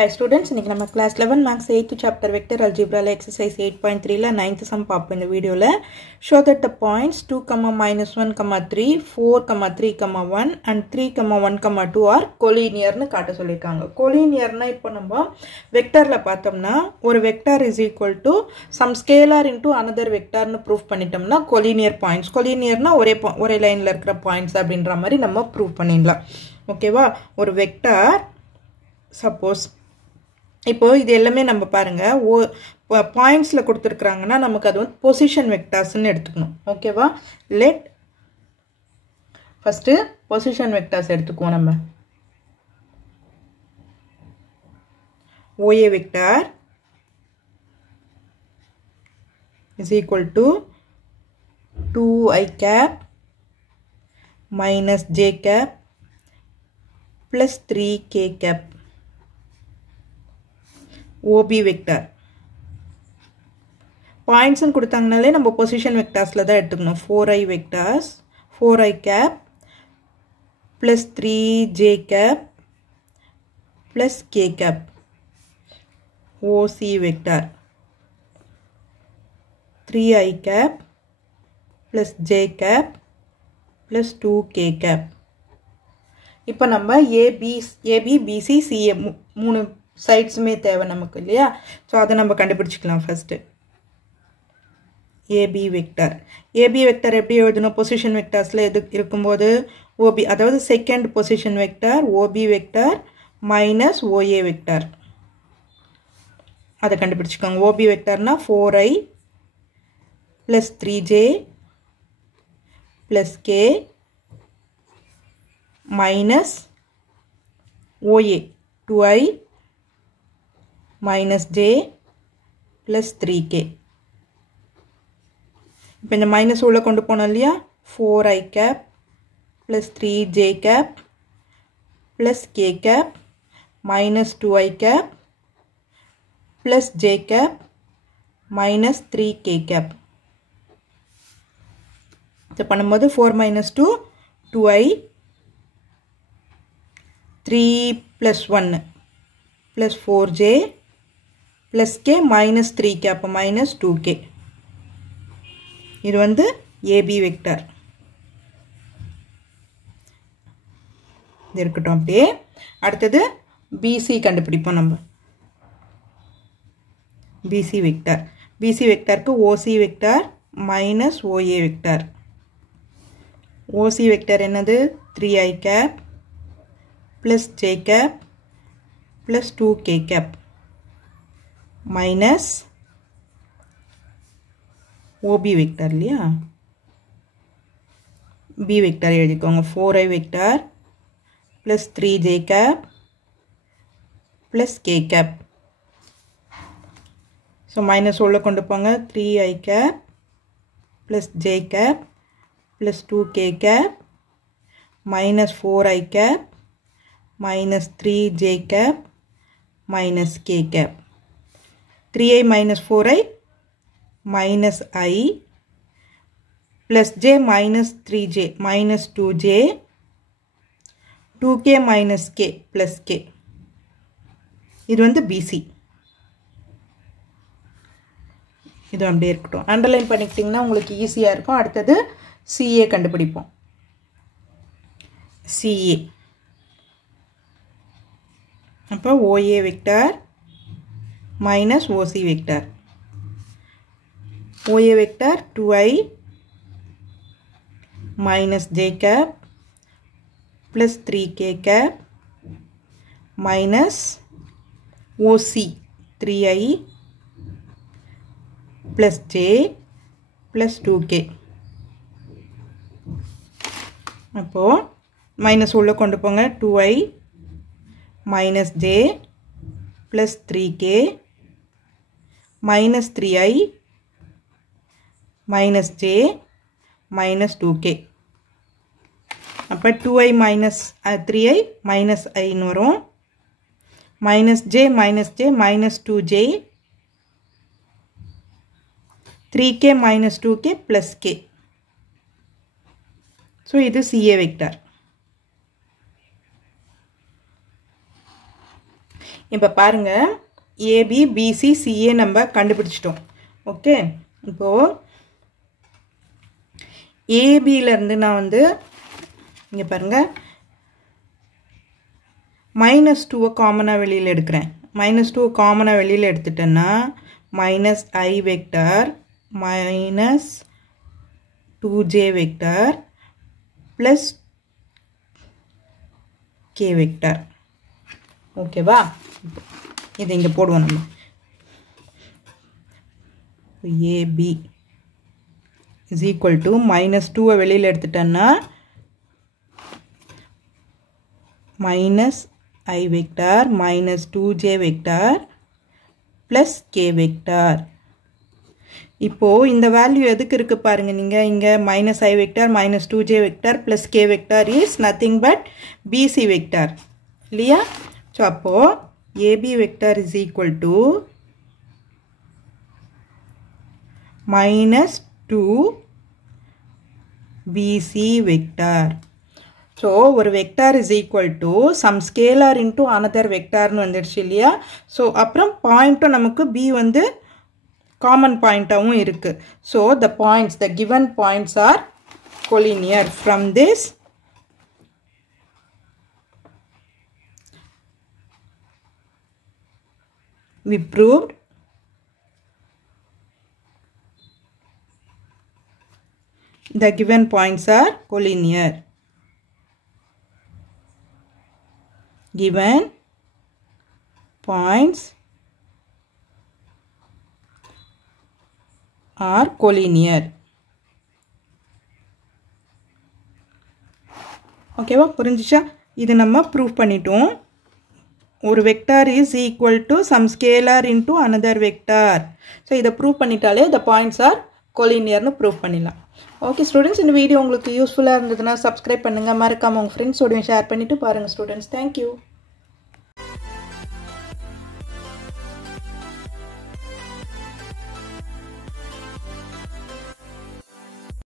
Hi students, இன்னைக்கு நம்ம class 11 maths 8th chapter vector algebra exercise 8.3 ல 9th sum பாப்போம் இந்த வீடியோல. Show that the points 2, -1, 3, 4, 3, 1 and 3, 1, 2 are collinear னு காட்ட சொல்லிருக்காங்க. collinear னா இப்போ நம்ம வெக்டர்ல பார்த்தோம்னா ஒரு vector is equal to some scalar into another vector னு proof பண்ணிட்டோம்னா collinear points. collinear னா ஒரே லைன்ல இருக்கிற points அப்படின்ற மாதிரி நம்ம proof பண்ணிடலாம். ஓகேவா? ஒரு வெக்டர் suppose இப்போ இது எல்லாமே நம்ம பாருங்க பாயிண்ட்ஸ்ல கொடுத்திருக்காங்கன்னா நமக்கு அது வந்து பொசிஷன் வெக்டர்ஸ்னு எடுத்துக்கணும். ஓகேவா? லெட் ஃபர்ஸ்ட் பொசிஷன் வெக்டர்ஸ் எடுத்துக்குவோம் நம்ம. OA vector is equal to 2i cap minus j cap plus 3k cap. OB vector points னு கொடுத்தாங்கனாலே நம்ம பொசிஷன் வெக்டர்ஸ்ல தான் எடுத்துக்கணும். 4i vectors 4i cap plus 3j cap plus k cap. OC vector 3i cap plus j cap plus 2k cap. இப்போ நம்ம AB BC CA மூணு சைட்ஸ்மே தேவை நமக்கு இல்லையா? ஸோ அதை நம்ம கண்டுபிடிச்சிக்கலாம். First AB vector. AB vector எப்படி எழுதணும்? பொசிஷன் வெக்டர்ஸில் எது இருக்கும்போது ஓபி, அதாவது second position vector OB vector minus OA vector, அதை கண்டுபிடிச்சிக்கோங்க. ஓபி வெக்டர்னா 4i plus 3j plus k minus OA 2i minus j plus 3k. இப்போ இந்த மைனஸ் உள்ள கொண்டு போனோம் இல்லையா? 4i cap plus 3j cap plus k cap minus 2i cap plus j cap minus 3k cap. இது பண்ணும்போது 4 minus 2 2i 3 plus 1 plus 4j plus k minus 3k, அப்போ minus 2k. இது வந்து AB வெக்டர். இது இருக்கட்டும் அப்படியே. அடுத்தது BC கண்டுபிடிப்போம் நம்ம. BC vector. BC வெக்டருக்கு OC vector minus OA vector. OC vector என்னது? 3i cap plus j cap plus 2k cap minus OB vector இல்லையா? B வெக்டர் எழுதிக்கோங்க. 4i vector plus 3j cap plus k cap. So minus உள்ள கொண்டு போங்க. 3i cap plus j cap plus 2k cap minus 4i cap minus 3j cap minus k cap. 3i minus 4i minus I plus j minus 3j minus 2j 2k minus k plus k. இது வந்து BC. இது அப்படியே இருக்கட்டும். Underline பண்ணிக்கிட்டிங்கன்னா உங்களுக்கு ஈஸியாக இருக்கும். அடுத்தது CA கண்டுபிடிப்போம். CA அப்போ OA vector minus OC vector. OA vector 2i minus j cap plus 3k cap minus OC 3i plus j plus 2k. அப்போ மைனஸ் உள்ள கொண்டு போங்க. 2i minus j plus 3k minus 3i minus j minus 2k. அப்போ 2i minus 3i minus i வரும். minus j minus 2j 3k minus 2k plus k. So இது CA vector. இப்போ பாருங்க AB BC CA நம்ம கண்டுபிடிச்சிட்டோம். Okay, இப்போது ஏபியிலேருந்து நான் வந்து இங்கே பாருங்கள் -2 காமனாக வெளியில் எடுக்கிறேன். -2 காமனாக வெளியில் எடுத்துட்டேன்னா -I vector -2j vector plus k vector. ஓகேவா, இது இங்கே போடுவோம் நம்ம. AB is equal to -2 வெளியில் எடுத்துட்டேன்னா -I vector -2j vector plus k vector. இப்போது இந்த வேல்யூ எதுக்கு இருக்குது பாருங்கள் நீங்கள். இங்கே -I vector -2j vector plus k vector is nothing but BC vector இல்லையா? ஸோ அப்போது AB vector is equal to -2 BC vector. So ஒரு vector is equal to some scalar into another வெக்டார்னு வந்துடுச்சு இல்லையா? ஸோ அப்புறம் பாயிண்ட்டும் நமக்கு B வந்து காமன் பாயிண்ட்டாகவும் இருக்குது. So the given points are collinear. From this we proved the given points are collinear. Given points are collinear. ஓகேவா, புரிஞ்சிச்சா? இது நம்ம ப்ரூவ் பண்ணிட்டோம். ஒரு vector is equal to some scalar into another vector. So இதை prove பண்ணிட்டாலே the points are collinearனு prove பண்ணிடலாம். ஓகே ஸ்டூடெண்ட்ஸ், இந்த வீடியோ உங்களுக்கு யூஸ்ஃபுல்லாக இருந்ததுன்னா சப்ஸ்கிரைப் பண்ணுங்கள். மறக்காமல் உங்கள் ஃப்ரெண்ட்ஸோடையும் ஷேர் பண்ணிவிட்டு பாருங்கள் ஸ்டூடெண்ட்ஸ். தேங்க்யூ.